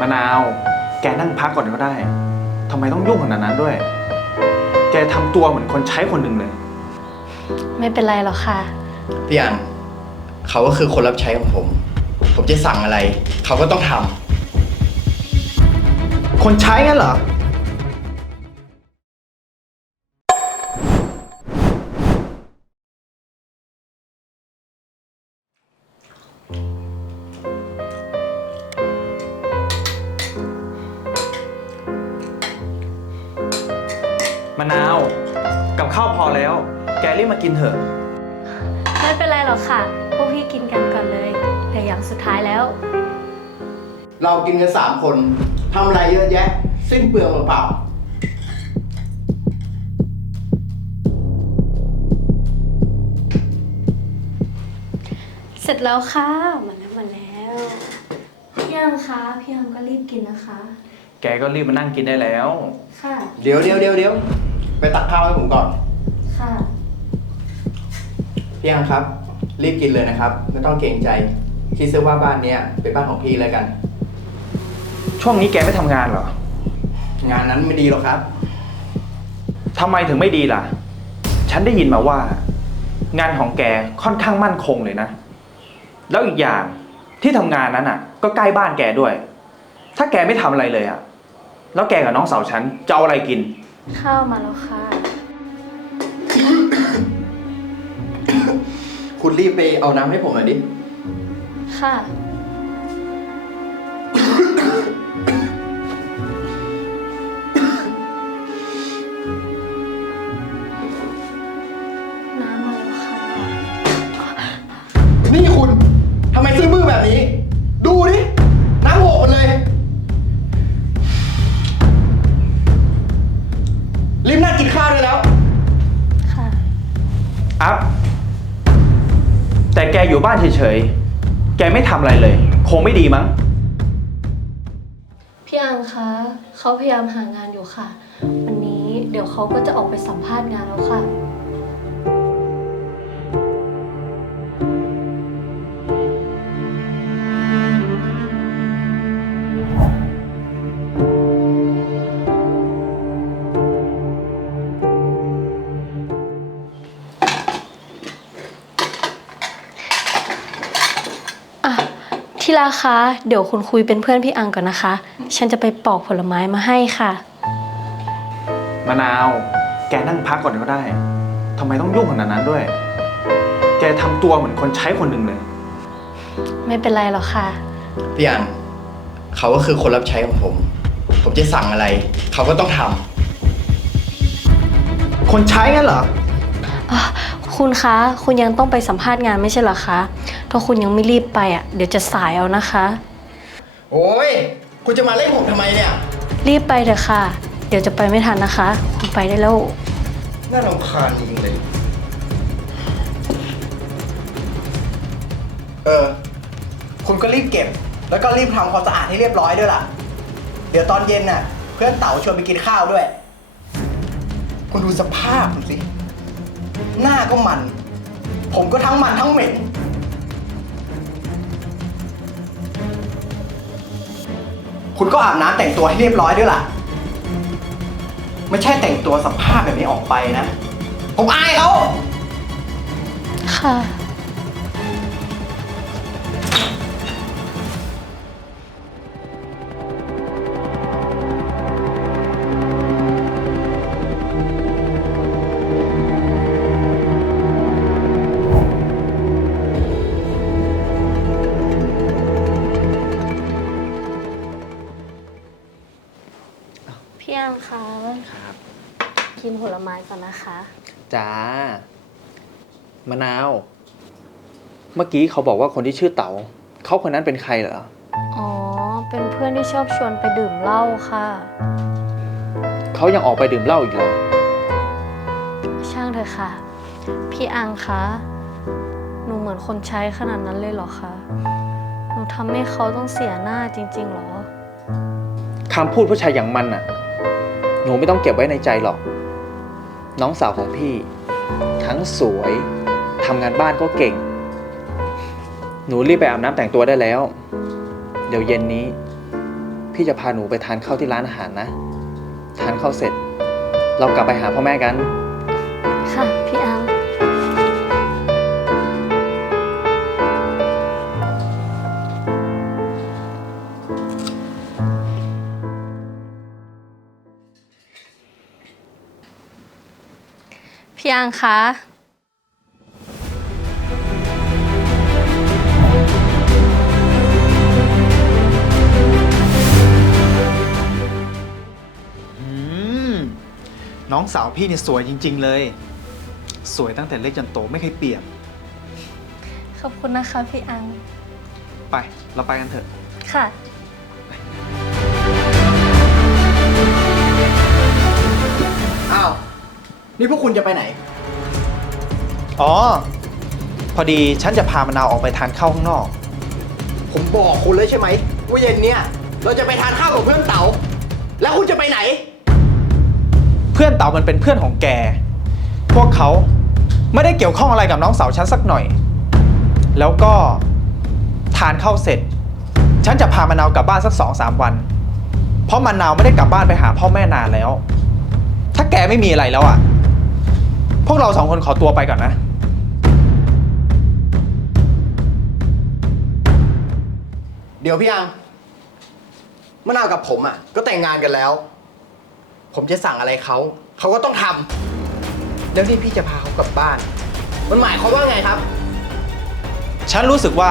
มะนาว แกนั่งพักก่อนก็ได้ ทำไมต้องยุ่งขนาดนั้นด้วย แกทำตัวเหมือนคนใช้คนหนึ่งเลย ไม่เป็นไรหรอกค่ะ พี่อันเขาก็คือคนรับใช้ของผม ผมจะสั่งอะไร เขาก็ต้องทำ คนใช้งั้นเหรอ มะนาว กับข้าวพอแล้ว แกรีบมากินเถอะ ไม่เป็นไรหรอกค่ะ พวกพี่กินกันก่อนเลยเหลืออย่างสุดท้ายแล้ว เรากินกันสามคนทำอะไรเยอะแยะ สิ้นเปลืองเปล่าเสร็จแล้วค่ะมาแล้วมาแล้วพี่ยังคะพี่ยังก็รีบกินนะคะ แกก็รีบมานั่งกินได้แล้ว ค่ะเดี๋ยวเดี๋ยวเดี๋ยวเดี๋ยว ไปตักข้าวให้ผมก่อน ค่ะ พี่อันครับ รีบกินเลยนะครับ ไม่ต้องเกรงใจ คิดซะว่าบ้านเนี้ยเป็นบ้านของพี่แล้วกัน ช่วงนี้แกไม่ทำงานเหรอ งานนั้นไม่ดีหรอกครับ ทำไมถึงไม่ดีล่ะ ฉันได้ยินมาว่า งานของแกค่อนข้างมั่นคงเลยนะ แล้วอีกอย่างที่ทำงานนั้นอะ ก็ใกล้บ้านแกด้วย ถ้าแกไม่ทำอะไรเลยอะ แล้วแกกับน้องสาวฉันจะเอาอะไรกิน ข้าวมาแล้วค่ะ คุณรีบไปเอาน้ำให้ผมหน่อยดิ ค่ะ รีบนั่งกินข้าวได้แล้ว ค่ะ อัพ แต่แกอยู่บ้านเฉยๆ แกไม่ทำอะไรเลย คงไม่ดีมั้ง พี่อังคะเขาพยายามหางานอยู่ค่ะ วันนี้เดี๋ยวเขาก็จะออกไปสัมภาษณ์งานแล้วค่ะ ที่รักคะเดี๋ยวคุณคุยเป็นเพื่อนพี่อังก่อนนะคะ ฉันจะไปปอกผลไม้มาให้ค่ะ มะนาว แกนั่งพักก่อนก็ได้ทำไมต้องยุ่งขนาดนั้นด้วย แกทำตัวเหมือนคนใช้คนหนึ่งเลย ไม่เป็นไรหรอกค่ะ พี่อันเขาก็คือคนรับใช้ของผม ผมจะสั่งอะไร เขาก็ต้องทำคนใช้งั้นเหรออะ คุณคะ คุณยังต้องไปสัมภาษณ์งานไม่ใช่เหรอคะ ถ้าคุณยังไม่รีบไปอะ เดี๋ยวจะสายเอานะคะ โอ้ย คุณจะมาเล่นผมทำไมเนี่ย รีบไปเถอะค่ะ เดี๋ยวจะไปไม่ทันนะคะ คุณไปได้แล้ว น่ารำคาญจริงเลย เออ คุณก็รีบเก็บ แล้วก็รีบทำความสะอาดให้เรียบร้อยด้วยล่ะ เดี๋ยวตอนเย็นน่ะ เพื่อนเต๋าชวนไปกินข้าวด้วย คุณดูสภาพมันสิ หน้าก็มัน ผมก็ทั้งมันทั้งเหม็น คุณก็อาบน้ำแต่งตัวให้เรียบร้อยด้วยล่ะ ไม่ใช่แต่งตัวสภาพแบบนี้ออกไปนะ ผมอายเขาค่ะ ม้ก่อนนะคะ จ้ามะนาว เมื่อกี้เขาบอกว่าคนที่ชื่อเต๋าเขาคนนั้นเป็นใครเหรอ อ๋อ เป็นเพื่อนที่ชอบชวนไปดื่มเหล้าค่ะ เขายังออกไปดื่มเหล้าอีกเหรอ ช่างเถอะค่ะ พี่อังคะ หนูเหมือนคนใช้ขนาดนั้นเลยเหรอคะ หนูทำให้เขาต้องเสียหน้าจริงๆเหรอ คำพูดผู้ชายอย่างมันน่ะ หนูไม่ต้องเก็บไว้ในใจหรอก น้องสาวของพี่ ทั้งสวยทำงานบ้านก็เก่ง หนูรีบไปอาบน้ำแต่งตัวได้แล้ว เดี๋ยวเย็นนี้ พี่จะพาหนูไปทานข้าวที่ร้านอาหารนะ ทานข้าวเสร็จ เรากลับไปหาพ่อแม่กัน ค่ะพี่ อังพี่อังคะ อืม น้องสาวพี่เนี่ยสวยจริง ๆ เลย สวยตั้งแต่เล็กจนโตไม่เคยเปลี่ยน ขอบคุณนะคะพี่อัง ไป เราไปกันเถอะ ค่ะ นี่พวกคุณจะไปไหน อ๋อ พอดีฉันจะพามะนาวออกไปทานข้าวข้างนอก ผมบอกคุณเลยใช่ไหมว่าเย็นเนี้ยเราจะไปทานข้าวกับเพื่อนเต๋าแล้วคุณจะไปไหน เพื่อนเต๋ามันเป็นเพื่อนของแก พวกเขาไม่ได้เกี่ยวข้องอะไรกับน้องสาวฉันสักหน่อย แล้วก็ทานข้าวเสร็จ ฉันจะพามะนาวกลับบ้านสักสองสามวัน เพราะมะนาวไม่ได้กลับบ้านไปหาพ่อแม่นานแล้ว ถ้าแกไม่มีอะไรแล้วอะ พวกเราสองคนขอตัวไปก่อนนะ เดี๋ยวพี่อังมะนาวกับผมอะ ก็แต่งงานกันแล้ว ผมจะสั่งอะไรเขาเขาก็ต้องทำแล้วที่พี่จะพาเขากลับบ้าน มันหมายความว่าไงครับ ฉันรู้สึกว่า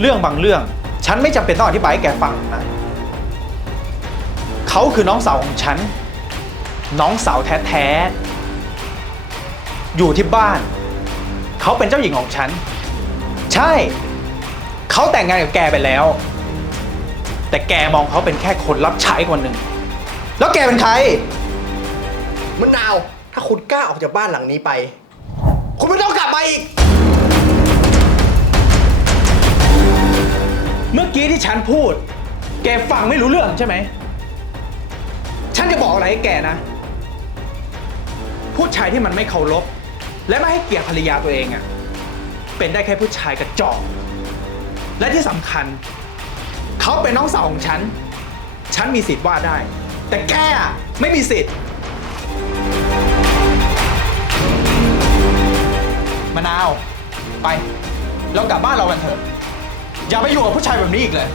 เรื่องบางเรื่อง ฉันไม่จำเป็นต้องอธิบายให้แกฟังนะ เขาคือน้องสาวของฉัน น้องสาวแท้ๆ อยู่ที่บ้าน เขาเป็นเจ้าหญิงของฉัน ใช่ เขาแต่งงานกับแกไปแล้ว แต่แกมองเขาเป็นแค่คนรับใช้คนหนึ่ง แล้วแกเป็นใคร มะนาว ถ้าคุณกล้าออกจากบ้านหลังนี้ไป คุณไม่ต้องกลับมาอีก เมื่อกี้ที่ฉันพูด แกฟังไม่รู้เรื่องใช่ไหม ฉันจะบอกอะไรให้แกนะ ผู้ชายที่มันไม่เคารพ และไม่ให้เกียรติภรรยาตัวเองอะ่ะเป็นได้แค่ผู้ชายกระจอกและที่สำคัญ เขาเป็นน้องสาวของฉัน ฉันมีสิทธิ์ว่าได้ แต่แกอะไม่มีสิทธิ์มะนาว ไป เรากลับบ้านเรากันเถอะ อย่าไปอยู่กับผู้ชายแบบนี้อีกเลย